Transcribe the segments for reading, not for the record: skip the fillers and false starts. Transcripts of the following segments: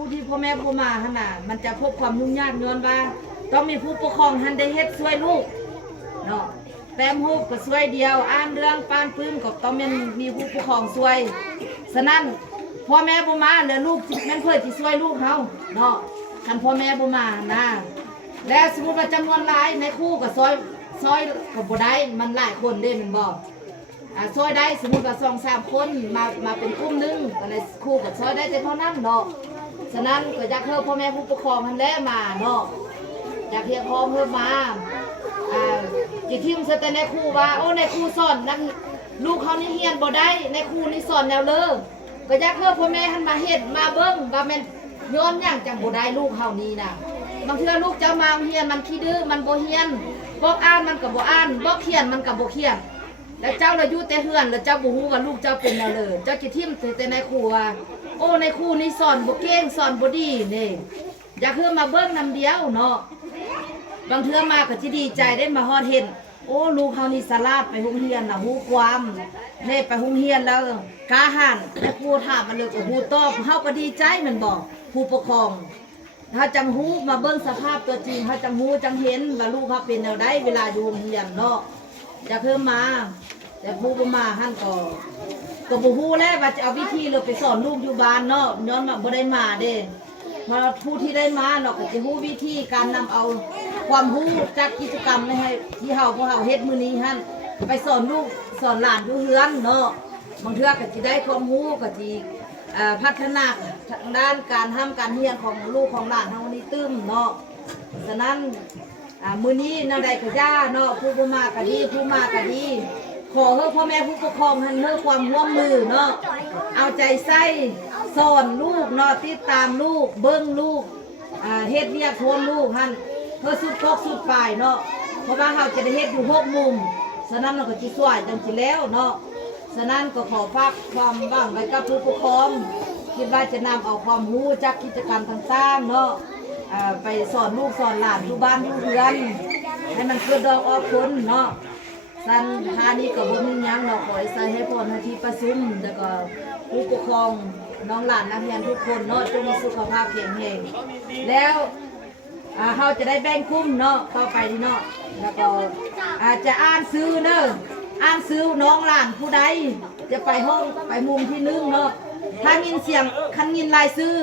ผู้ที่พ่อแม่บ่มาหั่นน่ะมันจะพบความยุ่งยากย้อนว่าต้องมีผู้ปกครองหันได้เฮ็ดช่วยลูกเนาะแต้มรูปก็ช่วยเดียวอ่านเรื่องปานปื้นก็ต้องมีผู้ปกครองช่วยฉะนั้นพ่อแม่บ่มาแล้วลูกแม่นเพิ่นสิช่วยลูกเฮาเนาะคันพ่อแม่บ่มานะและสมมุติว่าจำนวนหลายในครูก็ซอยก็บ่ได้มันหลายคนเด้แม่นบ่ซอยได้สมมุติว่า2-3 คนมาเป็นกลุ่มนึงก็เลยครูก็ซอยได้แต่เท่านั้นเนาะฉะนั้นก็อยากให้พ่อแม่ผู้ปกครองมันแลมาเนาะอยากเรียกพ่อเพิ่มมาจิทิมแต่ในครูว่าโอ้ในครูสอนนั่นลูกเขานี่เฮียนบ่ได้ในครูนี่สอนแนวเลยก็อยากให้พ่อแม่หันมาเฮ็ดมาเบิ่งว่าแม่นย้อนอย่างจังบ่ได้ลูกเฮานี่น่ะบางเทื่อลูกเจ้ามาเฮียนมันขี้ดื้อมันบ่เฮียนบอกอ่านมันก็บ่อ่านบอกเขียนมันก็บ่เขียนแล้วเจ้าเราอยู่แต่เฮือนแล้วเจ้าบ่ฮู้ว่าลูกเจ้าเป็นแนวเลยเจ้าจิทิมแต่ในครูว่าโอ้ในครูนี่สอนบ่เก่งสอนบ่ดีนี่อยากให้มาเบิ่งนำเดียวเนาะบางเทื่อมาก็สิดีใจได้มาฮอดเห็นโอ้ลูกเฮานี่ฉลาดไปโรงเรียนน่ะฮู้ความแม่ไปโรงเรียนแล้วกล้าหาญแล้วครูถามมันเลยก็ฮู้ตอบเฮาก็ดีใจมันบอกผู้ปกครองถ้าจังฮู้มาเบิ่งสภาพตัวจริงถ้าจังฮู้จังเห็นว่าลูกเฮาเป็นแนวใดเวลาอยู่โรงเรียนเนาะอยากเพิ่มมาแต่ผู้บ่มาหั่นก็บ่ฮู้แล้วว่าจะเอาวิธีเลยไปสอนลูกอยู่บ้านเนาะย้อนมาบ่ได้มาเด้พอผู้ที่ได้มาเนาะก็จะฮู้วิธีการนำเอาความรู้จากกิจกรรมให้ที่พวกเฮาเฮ็ดมื้อนี้หั่นไปสอนลูกสอนหลานอยู่เฮือนเนาะบางเทื่อก็สิได้ความรู้ก็สิพัฒนาทางด้านการทำการเรียนของลูกของหลานเฮานี่ตึ้มเนาะฉะนั้นมื้อนี้แนวใดก็ย่าเนาะผู้บ่มาก็ดีผู้มาก็ดีขอให้พ่อแม่ผู้ปกครองหันเฮ็ดความร่วมมือเนาะเอาใจใส่สอนลูกเนาะติดตามลูกเบิ่งลูกเฮ็ดเวียกโทนลูกหั่นเพื่อสุดตกสุดปลายเนาะเพราะว่าเฮาจะได้เฮ็ดอยู่6มุมฉะนั้นเราก็สิสวยจังสิแล้วเนาะฉะนั้นก็ขอฝากความหวังไว้กับผู้ปกครองคิดว่าจะนำเอาความรู้จากกิจกรรมต่างๆเนาะไปสอนลูกสอนหลานอยู่บ้านอยู่เรือนให้มันเกิดดอกออกผลเนาะสันทานี้ก็บ่มีหยังเนาะขอให้ใส่ให้พรให้ที่ประชุมแล้วก็ผู้ปกครองน้องหลานนักเรียนทุกคนเนาะจงมีสุขภาพแข็งแรงแล้วเขาจะได้แบ่งคุ้มเนาะต่อไปนี่เนาะแล้วก็จะอ่านซื้อเนาะอ่านซื้อน้องหลานผู้ใดจะไปห้องไปมุมที่1เนาะถ้ายินเสียงคันยินลายซื้อ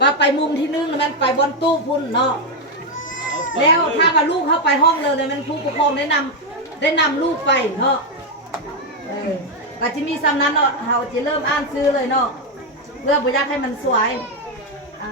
ว่าไปมุมที่1แล้วมันไปบนตู้พุ่นเนาะแล้วถ้าว่าลูกเข้าไปห้องเลยมันผู้ปกครองได้นำลูกไปเนาะก็จะมีซ้ำนั้นเนาะเราจะเริ่มอ่านซื้อเลยเนาะเพื่อบ่อยากให้มันสวย